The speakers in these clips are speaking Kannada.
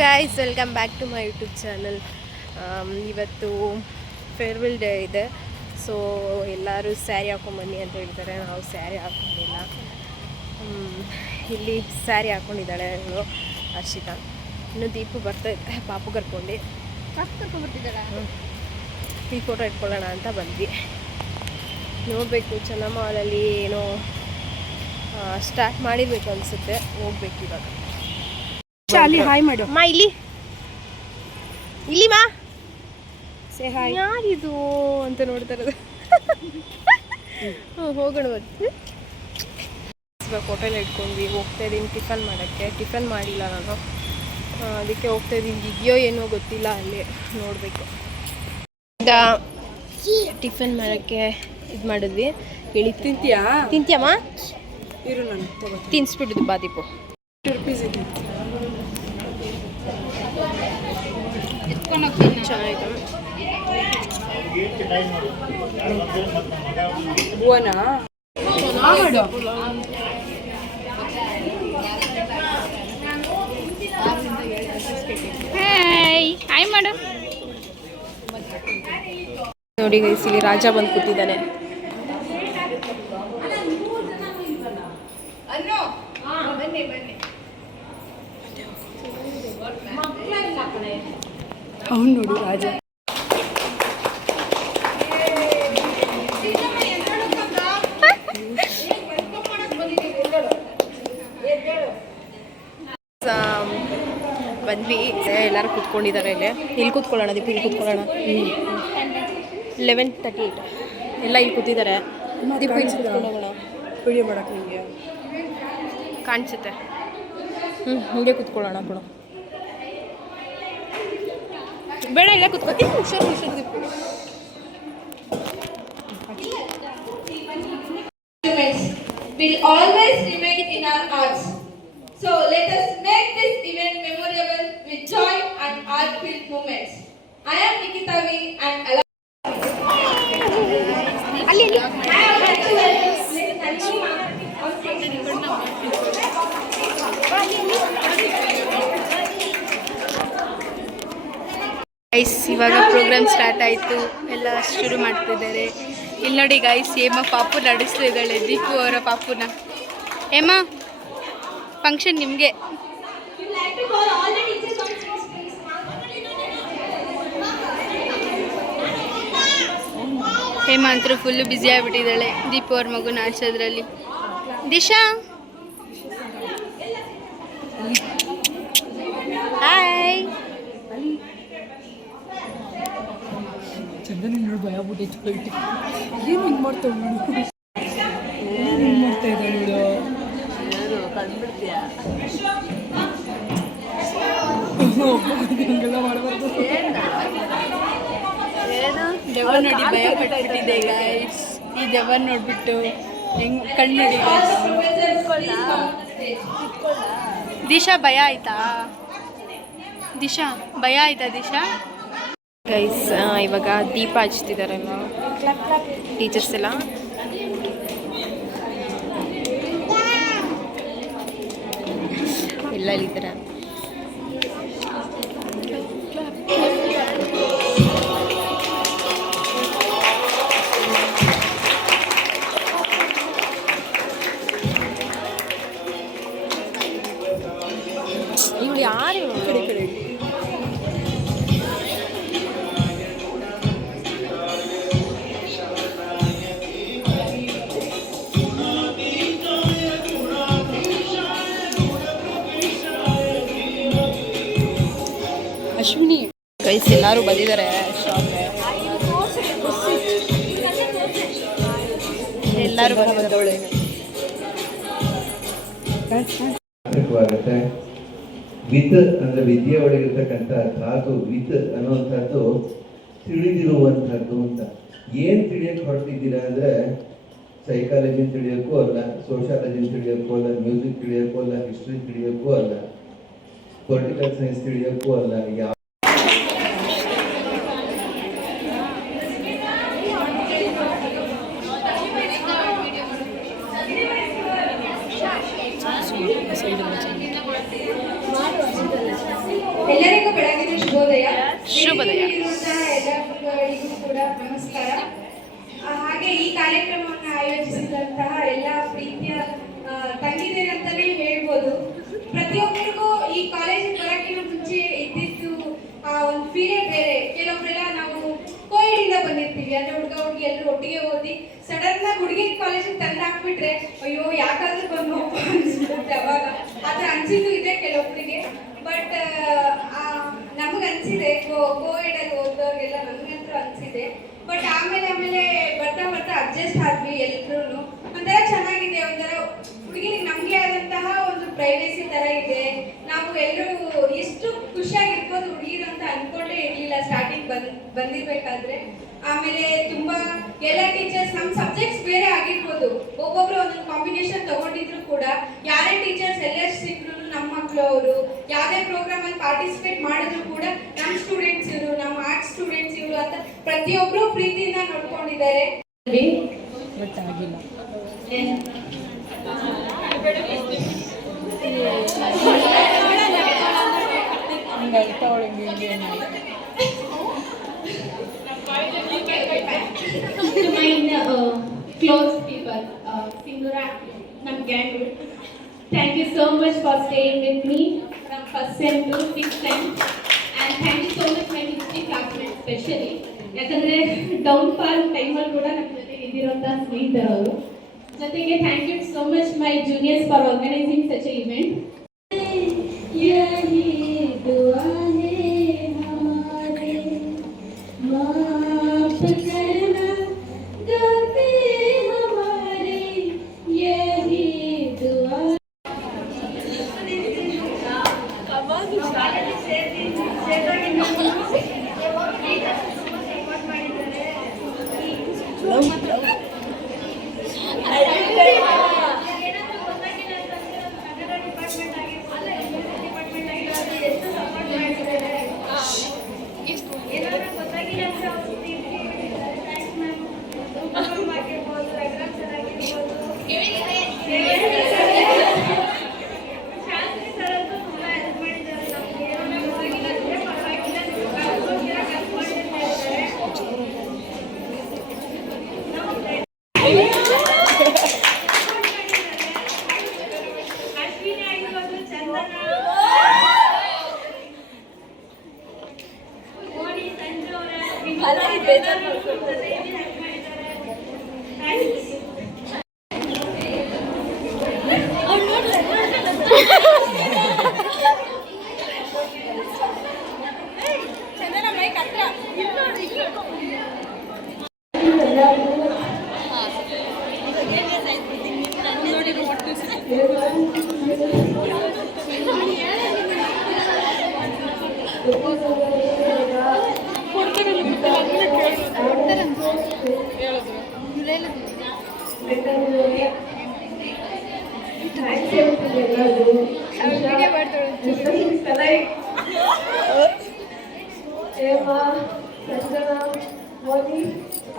Guys, welcome back to my YouTube channel. ಇವತ್ತು ಫೇರ್ವೆಲ್ ಡೇ ಇದೆ. ಸೊ ಎಲ್ಲರೂ ಸ್ಯಾರಿ ಹಾಕೊಂಡ್ಬನ್ನಿ ಅಂತ ಹೇಳ್ತಾರೆ. ನಾವು ಸ್ಯಾರಿ ಹಾಕೊಂಡಿಲ್ಲ. ಇಲ್ಲಿ ಸ್ಯಾರಿ ಹಾಕ್ಕೊಂಡಿದ್ದಾಳೆ ಅವಳು ಹರ್ಷಿತಾ. ಇನ್ನು ದೀಪು ಬರ್ತೈತೆ, ಪಾಪು ಕರ್ಕೊಂಡು ಬರ್ತಿದ್ದಾಳೆ. ಈ ಫೋಟೋ ಇಟ್ಕೊಳ್ಳೋಣ ಅಂತ ಬಂದ್ವಿ. ನೋಡಬೇಕು, ಚೆನ್ನಮಾಲಲ್ಲಿ ಏನೋ ಸ್ಟಾರ್ಟ್ ಮಾಡಿರ್ಬೇಕು ಅನಿಸುತ್ತೆ. ಹೋಗ್ಬೇಕು ಇವಾಗ. ಹಾಯ್ ಮಾಡು ಮಾ, ಇಲ್ಲಿ ಮಾ ಸೇ ಹಾಯ್. ಯಾರಿದು ಅಂತ ನೋಡ್ತಾ ಇರೋದು. ಹೋಗೋಣ ಬರ್ತೀವಿ. ಹೋಟೆಲ್ ಇಟ್ಕೊಂಡ್ವಿ. ಹೋಗ್ತಾ ಇದ್ದೀನಿ ಟಿಫನ್ ಮಾಡೋಕ್ಕೆ. ಟಿಫನ್ ಮಾಡಿಲ್ಲ ನಾನು, ಅದಕ್ಕೆ ಹೋಗ್ತಾ ಇದ್ದೀನಿ. ಇದೆಯೋ ಏನೋ ಗೊತ್ತಿಲ್ಲ, ಅಲ್ಲಿ ನೋಡಬೇಕು. ಈಗ ಟಿಫನ್ ಮಾಡೋಕ್ಕೆ ಇದು ಮಾಡಿದ್ವಿ. ಹೇಳಿ ತಿಂತೀಯಮ್ಮ? ಇರು, ನಾನು ತಿನ್ನಿಸ್ಬಿಟ್ಟಿದ್ದು ಬಾ ದೀಪು. ₹2 ಇದೆ. ಚೆನ್ನಾಗಿತ್ತು. ಹೂವನಾ ಹಾಯ್ ಮಾಡು. ನೋಡಿ ಗೈಸ್, ಇಲ್ಲಿ ರಾಜ ಬಂದು ಕೂತಿದ್ದಾನೆ. ಅವನು ನೋಡಿ ರಾಜ. ಬಂದ್ವಿ. ಎಲ್ಲರೂ ಕೂತ್ಕೊಂಡಿದ್ದಾರೆ. ಇಲ್ಲಿ ಕೂತ್ಕೊಳ್ಳೋಣ ದೀಪ, ಇಲ್ಲಿ ಕೂತ್ಕೊಳ್ಳೋಣ. 11:38 ಎಲ್ಲ ಇಲ್ಲಿ ಕೂತಿದ್ದಾರೆ. ದೀಪ ಇಲ್ಲಿ ಕೂತ್ಕೊಳ್ಳೋಣ. ವಿಡಿಯೋ ಮಾಡೋಕ್ಕೆ ನಿಮಗೆ ಕಾಣಿಸುತ್ತೆ. ಹಿಂಗೆ ಕೂತ್ಕೊಳ್ಳೋಣ ಕೂಡ. ಬೇಡ, ಇಲ್ಲ ಕೂತ್ಕೊಳ್ತೀನಿ. ಹುಷಾರು ದೀಪ. will always remain in our hearts. So let us make this event memorable with joy and heart-filled moments. I am Nikita V and I would like to welcome Tanishma on stage. Guys, ಇವಾಗ ಪ್ರೋಗ್ರಾಮ್ ಸ್ಟಾರ್ಟ್ ಆಯಿತು. ಎಲ್ಲ ಶುರು ಮಾಡ್ತಿದ್ದಾರೆ. ಇಲ್ಲಿ ನೋಡಿ ಗೈಸ್, ಹೇಮ ಪಾಪು ನಡೆಸ್ತಾ ಇದ್ದಾಳೆ. ದೀಪು ಅವರ ಪಾಪುನ. ಹೇಮ, ಫಂಕ್ಷನ್ ನಿಮಗೆ. ಹೇಮ ಅಂತೂ ಫುಲ್ಲು ಬ್ಯುಸಿ ಆಗಿಬಿಟ್ಟಿದ್ದಾಳೆ ದೀಪು ಅವ್ರ ಮಗುನ ಆಡ್ಸೋದ್ರಲ್ಲಿ. ದಿಶಾ ಹಾಯ್. ಚಂದನ ನೋಡಿ ಭಯ ಬಿಟ್ಟಿತ್ತು. ಏನು ಹಿಂಗೆ ಮಾಡ್ತಾವೆ ನೋಡು, ಏನು ಹಿಂಗೆ ಮಾಡ್ತಾ ಇದ್ದ ನೋಡು. ಕಂಡ್ಬಿಡ್ತೀಯ ಹಿಂಗೆಲ್ಲ ಮಾಡಬಾರ್ದು. ದೆವ್ವ ನೋಡಿ ಭಯ ಪಟ್ಬಿಟ್ಟಿದೆ ಗೈಸ್. ಈ ದೆವ್ವ ನೋಡ್ಬಿಟ್ಟು ಹೆಂಗ್ ಕಣ್ಣು ನೋಡಿ. ದಿಶಾ ಭಯ ಆಯ್ತಾ? ದಿಶಾ ಭಯ ಆಯ್ತಾ? ದಿಶಾ ಗೈಸ್, ಇವಾಗ ದೀಪ ಹಚ್ತಿದಾರಲ್ಲ ಟೀಚರ್ಸ್ ಎಲ್ಲ. ಎಲ್ಲ ಇಲ್ಲಿದ್ದಾರೆ. ಇವಳು ಯಾರು? ಕಡೆ ಕಡೆ ಅಶ್ವಿನಿ. ಗೈಸ್, ಎಲ್ಲರೂ ಬಂದಿದ್ದಾರೆ ಶಾಪ್ಗೆ. ಎಲ್ಲರೂ ಬಂದವಳೆ. ವಿತ್ ಅಂದ್ರೆ ವಿದ್ಯೆ ಒಳಗಿರ್ತಕ್ಕಂಥ ಧಾತು ವಿತ್ ಅನ್ನುವಂಥದ್ದು ತಿಳಿದಿರುವಂಥದ್ದು ಅಂತ. ಏನ್ ತಿಳಿಯಕ್ಕೆ ಹೊರಟಿದ್ದೀರಾ ಅಂದ್ರೆ ಸೈಕಾಲಜಿ ತಿಳಿಯೋಕ್ಕೂ ಅಲ್ಲ, ಸೋಷಾಲಜಿ ತಿಳಿಯೋಕ್ಕೂ ಅಲ್ಲ, ಮ್ಯೂಸಿಕ್ ತಿಳಿಯೋಕ್ಕೂ ಅಲ್ಲ, ಹಿಸ್ಟ್ರಿ ತಿಳಿಯೋಕ್ಕೂ ಅಲ್ಲ, ಪೊಲಿಟಿಕಲ್ ಸೈನ್ಸ್ ತಿಳಿಯೋಕ್ಕೂ ಅಲ್ಲ. ಯಾವ ಬೆಳಗಿನ ಶುಭೋದಯ. ಶುಭೋದಯ. ಇರುವಂತಹ ಎಲ್ಲ ಗುರುಗಳಿಗೂ ಕೂಡ ನಮಸ್ಕಾರ. ಹಾಗೆ ಈ ಕಾರ್ಯಕ್ರಮವನ್ನು ಆಯೋಜಿಸಿದಂತಹ ಎಲ್ಲ ಪ್ರೀತಿಯ ತಂಗಿದಿರ ಅಂತಾನೆ ಹೇಳ್ಬೋದು. ಪ್ರತಿಯೊಬ್ಬರಿಗೂ ಈ ಕಾಲೇಜಿಗೆ ಬರೋಕ್ಕಿಂತ ಮುಂಚೆ ಇದ್ದಿದ್ದು ಒಂದು ಫೀಲೇ ಬೇರೆ. ಕೆಲವೊಬ್ಬರೆಲ್ಲ ನಾವು ಕೋವಿಡಿಂದ ಬಂದಿರ್ತೀವಿ, ಅಂದ್ರೆ ಹುಡುಗ ಹುಡುಗಿ ಎಲ್ಲರೂ ಒಟ್ಟಿಗೆ ಓದಿ ಸಡನ್ ಆಗಿ ಹುಡುಗಿ ಕಾಲೇಜಿಗೆ ತಂದು ಹಾಕ್ಬಿಟ್ರೆ ಅಯ್ಯೋ ಯಾಕಾದ್ರೂ ಬಂದು ಅನ್ಸುತ್ತೆ. ಅವಾಗ ಆತರ ಅನ್ಸಿದ್ದು ಇದೆ ಕೆಲವೊಬ್ಬರಿಗೆ. ಬಟ್ ನಮಗೆ ಅನ್ಸಿದೆ ಕೋವಿಡ್ ಅಲ್ಲಿ ಓದೋರಿಗೆಲ್ಲ ನಮಗಂತೂ ಅನ್ಸಿದೆ. ಬಟ್ ಆಮೇಲೆ ಬರ್ತಾ ಅಡ್ಜಸ್ಟ್ ಆದ್ವಿ ಎಲ್ರು. ಒಂಥರ ಚೆನ್ನಾಗಿದೆ, ಒಂಥರ ಹುಡುಗಿರಿಗೆ ನಮಗೆ ಆದಂತಹ ಒಂದು ಪ್ರೈವೇಸಿ ತರ ಇದೆ. ನಾವು ಎಲ್ಲರೂ ಎಷ್ಟು ಖುಷಿಯಾಗಿರ್ಬೋದು ಹುಡುಗಿರು ಅಂತ ಅನ್ಕೊಂಡೇ ಇರ್ಲಿಲ್ಲ ಸ್ಟಾರ್ಟಿಂಗ್ ಬಂದಿರ್ಬೇಕಾದ್ರೆ. ಆಮೇಲೆ ತುಂಬಾ ಎಲ್ಲ ಟೀಚರ್ಸ್ ನಮ್ಮ ಸಬ್ಜೆಕ್ಟ್ಸ್ ಬೇರೆ ಆಗಿರ್ಬೋದು, ಒಬ್ಬೊಬ್ರು ಒಂದೊಂದು ಕಾಂಬಿನೇಷನ್ ತಗೊಂಡಿದ್ರು ಕೂಡ ಯಾರೇ ಟೀಚರ್ಸ್ ಎಲ್ಲ ಸಿಕ್ಕರು ನಮ್ಮ ಮಕ್ಕಳು ಅವರು ಯಾವುದೇ ಪ್ರೋಗ್ರಾಮ್ ಅಲ್ಲಿ ಪಾರ್ಟಿಸಿಪೇಟ್ ಮಾಡಿದ್ರು ಕೂಡ ನಮ್ಮ ಸ್ಟೂಡೆಂಟ್ಸ್ ಇವರು, ನಮ್ಮ ಆರ್ಟ್ಸ್ ಸ್ಟೂಡೆಂಟ್ಸ್ ಇವರು ಅಂತ ಪ್ರತಿಯೊಬ್ರು ಪ್ರೀತಿಯಿಂದ ನೋಡ್ಕೊಂಡಿದ್ದಾರೆ. ಗೊತ್ತಾಗಿಲ್ಲ. To my close people, Sindhura, Nam gang, thank you so much for staying with me from first sem to fifth sem, and thank you so much my history classmates especially. ಯಾಕಂದ್ರೆ ಡೌನ್ಫಾಲ್ ಟೈಮಲ್ಲಿ ಕೂಡ ನಮ್ಮ ಜೊತೆ ಇದ್ದಿರೋಂಥ ಸ್ನೇಹಿತರವರು. ಜೊತೆಗೆ thank you so much my juniors for organising such a event.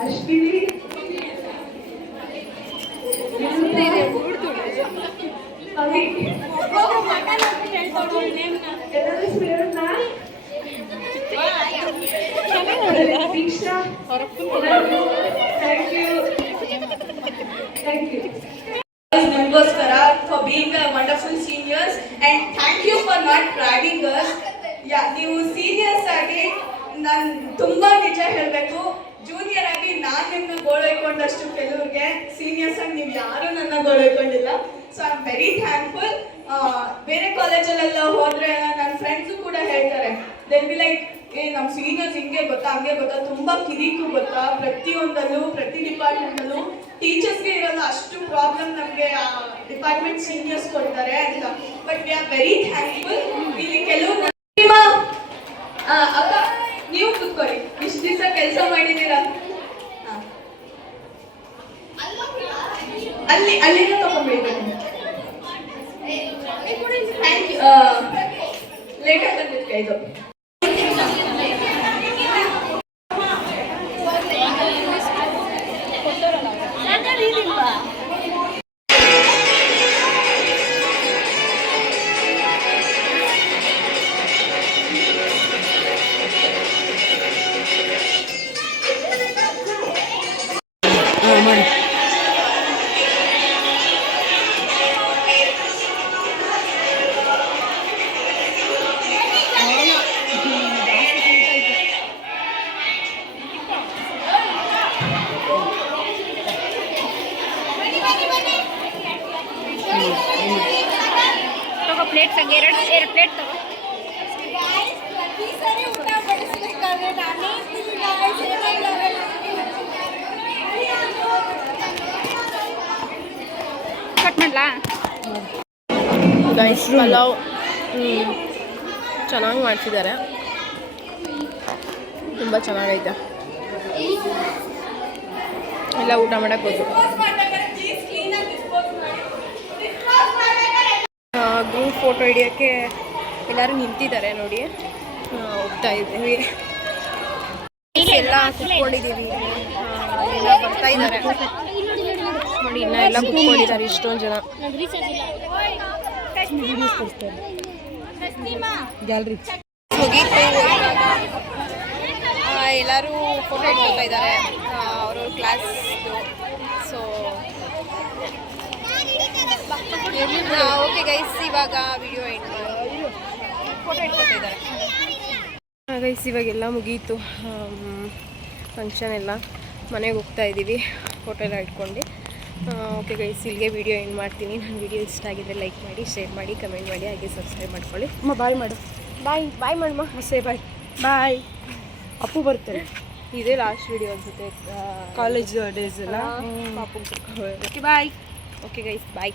Ashwini Namaskara for being a wonderful seniors and thank you for not dragging us. ನೀವು ಸೀನಿಯರ್ಸ್ ಆಗಿ ನಾನು ತುಂಬಾ ನಿಜ ಹೇಳಬೇಕು, ಜೂನಿಯರ್ ಆಗಿ ನಾನು ನಿಮ್ಮನ್ನ ಗೋಳೈಕೊಂಡಷ್ಟು ಕೆಲವ್ರಿಗೆ ಸೀನಿಯರ್ಸ್ ಆಗಿ ನೀವು ಯಾರು ನನ್ನ ಗೋಳೈಕೊಂಡಿಲ್ಲ. So I am very thankful. ಬೇರೆ ಕಾಲೇಜಲ್ಲೆಲ್ಲ ಹೋದ್ರೆ ನನ್ನ ಫ್ರೆಂಡ್ಸು ಕೂಡ ಹೇಳ್ತಾರೆ, ದೆಲ್ ಬಿ ಲೈಕ್ ನಮ್ಮ ಸೀನಿಯರ್ಸ್ ಹಿಂಗೆ ಗೊತ್ತಾ ಹಂಗೆ ಗೊತ್ತಾ, ತುಂಬಾ ಕಿರಿಕು ಗೊತ್ತಾ, ಪ್ರತಿಯೊಂದಲ್ಲೂ ಪ್ರತಿ ಡಿಪಾರ್ಟ್ಮೆಂಟಲ್ಲೂ ಟೀಚರ್ಸ್ಗೆ ಇರಲ್ಲ ಅಷ್ಟು ಪ್ರಾಬ್ಲಮ್ ನಮಗೆ ಡಿಪಾರ್ಟ್ಮೆಂಟ್ ಸೀನಿಯರ್ಸ್ ಕೊಡ್ತಾರೆ ಅಂತ. But we are very thankful. ಇಲ್ಲಿ ಕೆಲವು ಅಕ್ಕ ನೀವು ಕೂತ್ಕೊಳ್ಳಿ, ಇಷ್ಟು ದಿವಸ ಕೆಲಸ ಮಾಡಿದ್ದೀರಾ, ಅಲ್ಲಿಂದ ತಗೊಂಡ್ಬಿಡ್ಬೇಕು. Thank you. ಲೇಟ್ ಆಗತ್ತೆ ಇದು. ನಂಗೆ ಎರಡು ಪ್ಲೇಟ್ ತಗೋ. ಪ್ರತಿ ಸರಿ ಊಟ ಬಡಿಸ್ಬೇಕಾದ್ರೆ ನಾನೇ ಕಟ್ ಮಾಡ್ಲಾ ಗೈಸ್? ಪಲಾವ್ ಚೆನ್ನಾಗಿ ಮಾಡ್ತಿದ್ದಾರೆ, ತುಂಬ ಚೆನ್ನಾಗೈತೆ. ಎಲ್ಲ ಊಟ ಮಾಡಕ್ಕೆ ಹೋದ್ರು. ಗ್ರೂಪ್ ಫೋಟೋ ಹಿಡಿಯೋಕ್ಕೆ ಎಲ್ಲರೂ ನಿಂತಿದ್ದಾರೆ ನೋಡಿ. ಹೋಗ್ತಾ ಇದ್ದೀವಿ, ಎಲ್ಲ ಕುತ್ಕೊಂಡಿದ್ದೀವಿ. ಎಲ್ಲ ಬರ್ತಾ ಇದ್ದಾರೆ ನೋಡಿ, ಇನ್ನ ಎಲ್ಲ ಕುತ್ಕೊಂಡಿದ್ದಾರೆ ಇಷ್ಟೊಂದು ಜನ. ಗ್ಯಾಲರಿ ಮುಗೀತು ಇವಾಗ. ಎಲ್ಲರೂ ಫೋಟೋ ಇಟ್ಕೊಳ್ತಾ ಇದ್ದಾರೆ ಅವ್ರವ್ರ ಕ್ಲಾಸ್ದು. ಸೊ ಓಕೆ ಗೈಸ್, ಇವಾಗ ವಿಡಿಯೋ ಎಂಡ್ ಫೋಟೋ ಇಟ್ಕೊಳ್ತಾ ಇದ್ದಾರೆ. ಗೈಸ್ ಇವಾಗೆಲ್ಲ ಮುಗೀತು ಫಂಕ್ಷನ್ ಎಲ್ಲ. ಮನೆಗೆ ಹೋಗ್ತಾ ಇದ್ದೀವಿ ಫೋಟೋ ಎಲ್ಲ ಇಟ್ಕೊಂಡು. ಓಕೆ ಗೈಸ್, ಇಲ್ಲಿಗೆ ವಿಡಿಯೋ ಎಂಡ್ ಮಾಡ್ತೀನಿ. ನನ್ನ ವಿಡಿಯೋ ಇಷ್ಟ ಆಗಿದ್ರೆ ಲೈಕ್ ಮಾಡಿ, ಶೇರ್ ಮಾಡಿ, ಕಮೆಂಟ್ ಮಾಡಿ, ಹಾಗೆ ಸಬ್ಸ್ಕ್ರೈಬ್ ಮಾಡ್ಕೊಳ್ಳಿ. ಅಮ್ಮ ಬಾಯ್ ಮಾಡು. ಬಾಯ್ ಮಾಡಮ್ಮ. ಸೇ ಬಾಯ್. ಬಾಯ್. ಅಪ್ಪು ಬರ್ತಾರೆ. ಇದೇ ಲಾಸ್ಟ್ ವಿಡಿಯೋ ಅನ್ಸುತ್ತೆ, ಕಾಲೇಜ್ ಡೇಸ್ ಎಲ್ಲ. ಪಾಪು. Okay bye. ಓಕೆ ಗೈಸ್, ಬಾಯ್.